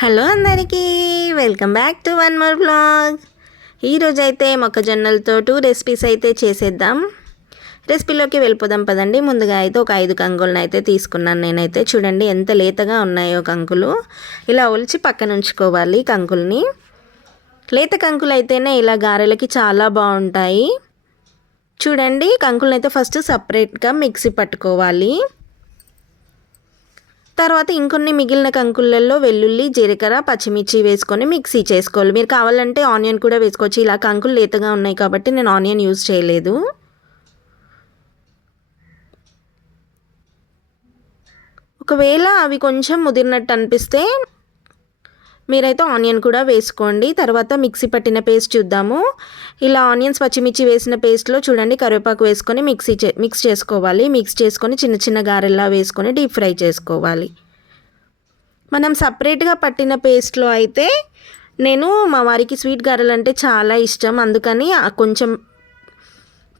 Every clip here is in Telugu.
హలో అందరికీ welcome back to one more blog. ఈరోజు అయితే మొక్కజొన్నలతో టూ రెసిపీస్ అయితే చేసేద్దాం. రెసిపీలోకి వెళ్ళిపోదాం పదండి. ముందుగా అయితే ఒక ఐదు కంకులను అయితే తీసుకున్నాను నేనైతే. చూడండి ఎంత లేతగా ఉన్నాయో కంకులు. ఇలా ఒలిచి పక్కన ఉంచుకోవాలి కంకుల్ని. లేత కంకులు అయితేనే ఇలా గారెలకి చాలా బాగుంటాయి. చూడండి కంకులను అయితే ఫస్ట్ సపరేట్గా మిక్సీ పట్టుకోవాలి. తర్వాత ఇంకొన్ని మిగిలిన కంకులలో వెల్లుల్లి జీలకర్ర పచ్చిమిర్చి వేసుకొని మిక్సీ చేసుకోవాలి. మీరు కావాలంటే ఆనియన్ కూడా వేసుకోవచ్చు. ఇలా కంకులు లేతగా ఉన్నాయి కాబట్టి నేను ఆనియన్ యూజ్ చేయలేదు. ఒకవేళ అవి కొంచెం ముదిరినట్టు అనిపిస్తే మీరైతే ఆనియన్ కూడా వేసుకోండి. తర్వాత మిక్సీ పట్టిన పేస్ట్ చూద్దాము. ఇలా ఆనియన్స్ పచ్చిమిర్చి వేసిన పేస్ట్లో చూడండి కరివేపాకు వేసుకొని మిక్సీ చే మిక్స్ చేసుకోవాలి. మిక్స్ చేసుకొని చిన్న చిన్న గారెల్లా వేసుకొని డీప్ ఫ్రై చేసుకోవాలి. మనం సపరేట్గా పట్టిన పేస్ట్లో అయితే నేను మా వారికి స్వీట్ గారెలు అంటే చాలా ఇష్టం. అందుకని కొంచెం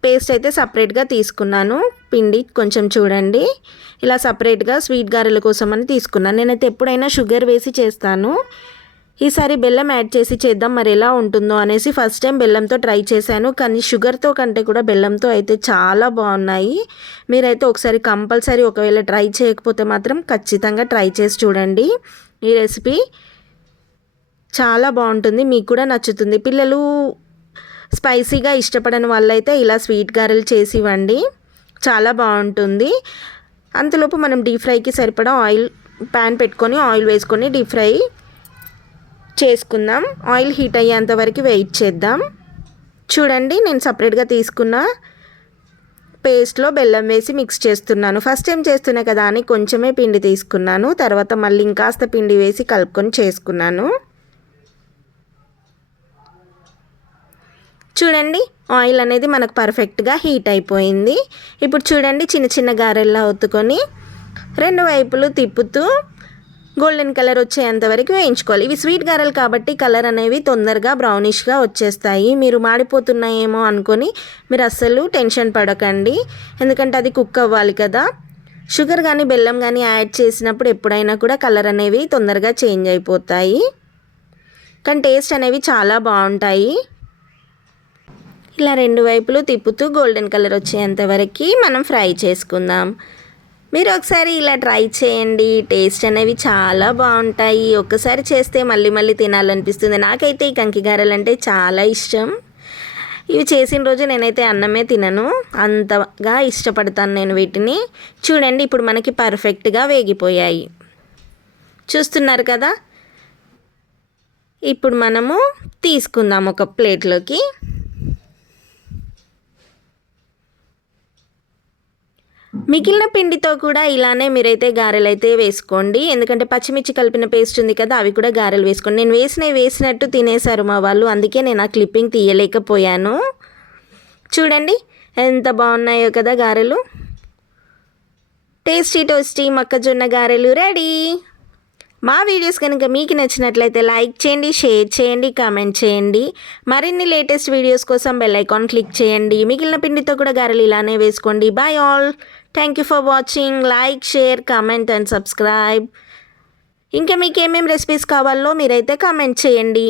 పేస్ట్ అయితే సపరేట్గా తీసుకున్నాను. పిండి కొంచెం చూడండి. ఇలా సపరేట్గా స్వీట్ గారెల కోసం అని తీసుకున్నాను. నేనైతే ఎప్పుడైనా షుగర్ వేసి చేస్తాను. ఈసారి బెల్లం యాడ్ చేసి చేద్దాం మరి ఎలా ఉంటుందో అనేసి ఫస్ట్ టైం బెల్లంతో ట్రై చేశాను. కానీ షుగర్తో కంటే కూడా బెల్లంతో అయితే చాలా బాగున్నాయి. మీరైతే ఒకసారి కంపల్సరీ ఒకవేళ ట్రై చేయకపోతే మాత్రం ఖచ్చితంగా ట్రై చేసి చూడండి. ఈ రెసిపీ చాలా బాగుంటుంది మీకు కూడా నచ్చుతుంది. పిల్లలు స్పైసీగా ఇష్టపడని వాళ్ళైతే ఇలా స్వీట్ గారెలు చేసి ఇవ్వండి. చాలా బాగుంటుంది. అంతలోపు మనం డీప్ ఫ్రైకి సరిపడా ఆయిల్ ప్యాన్ పెట్టుకొని ఆయిల్ వేసుకొని డీప్ ఫ్రై చేసుకుందాం. ఆయిల్ హీట్ అయ్యేంత వరకు వెయిట్ చేద్దాం. చూడండి నేను సపరేట్గా తీసుకున్న పేస్ట్లో బెల్లం వేసి మిక్స్ చేస్తున్నాను. ఫస్ట్ టైం చేస్తున్నా కదా అని కొంచెమే పిండి తీసుకున్నాను. తర్వాత మళ్ళీ ఇంకాస్త పిండి వేసి కలుపుకొని చేసుకున్నాను. చూడండి ఆయిల్ అనేది మనకు పర్ఫెక్ట్గా హీట్ అయిపోయింది. ఇప్పుడు చూడండి చిన్న చిన్న గారెల్లా ఒత్తుకొని రెండు వైపులు తిప్పుతూ గోల్డెన్ కలర్ వచ్చేంత వరకు వేయించుకోవాలి. ఇవి స్వీట్ గారెలు కాబట్టి కలర్ అనేవి తొందరగా బ్రౌనిష్గా వచ్చేస్తాయి. మీరు మాడిపోతున్నాయేమో అనుకొని మీరు అస్సలు టెన్షన్ పడకండి. ఎందుకంటే అది కుక్ అవ్వాలి కదా. షుగర్ కానీ బెల్లం కానీ యాడ్ చేసినప్పుడు ఎప్పుడైనా కూడా కలర్ అనేవి తొందరగా చేంజ్ అయిపోతాయి. కానీ టేస్ట్ అనేవి చాలా బాగుంటాయి. ఇలా రెండు వైపులు తిప్పుతూ గోల్డెన్ కలర్ వచ్చేంత వరకు మనం ఫ్రై చేసుకుందాం. మీరు ఒకసారి ఇలా ట్రై చేయండి. టేస్ట్ అనేవి చాలా బాగుంటాయి. ఒక్కసారి చేస్తే మళ్ళీ మళ్ళీ తినాలనిపిస్తుంది. నాకైతే ఈ కంకిగారలు అంటే చాలా ఇష్టం. ఇవి చేసిన రోజు నేనైతే అన్నమే తినను. అంతగా ఇష్టపడతాను నేను వీటిని. చూడండి ఇప్పుడు మనకి పర్ఫెక్ట్గా వేగిపోయాయి. చూస్తున్నారు కదా? ఇప్పుడు మనము తీసుకుందాం ఒక ప్లేట్లోకి. మిగిలిన పిండితో కూడా ఇలానే మీరైతే గారెలు అయితే వేసుకోండి. ఎందుకంటే పచ్చిమిర్చి కలిపిన పేస్ట్ ఉంది కదా అవి కూడా గారెలు వేసుకోండి. నేను వేసినవి వేసినట్టు తినేశారు మా వాళ్ళు అందుకే నేను ఆ క్లిప్పింగ్ తీయలేకపోయాను. చూడండి ఎంత బాగున్నాయో కదా గారెలు. టేస్టీ టోస్టీ మొక్కజొన్న గారెలు రెడీ. మా వీడియోస్ కనుక మీకు నచ్చినట్లయితే లైక్ చేయండి షేర్ చేయండి కామెంట్ చేయండి. మరిన్ని లేటెస్ట్ వీడియోస్ కోసం బెల్ ఐకాన్ క్లిక్ చేయండి. మిగిలిన పిండితో కూడా గారెలు ఇలానే వేసుకోండి. Bye all thank you for watching like share comment and subscribe ఇంకా మీకు ఏమేమి రెసిపీస్ కావాలో మీరైతే కామెంట్ చేయండి.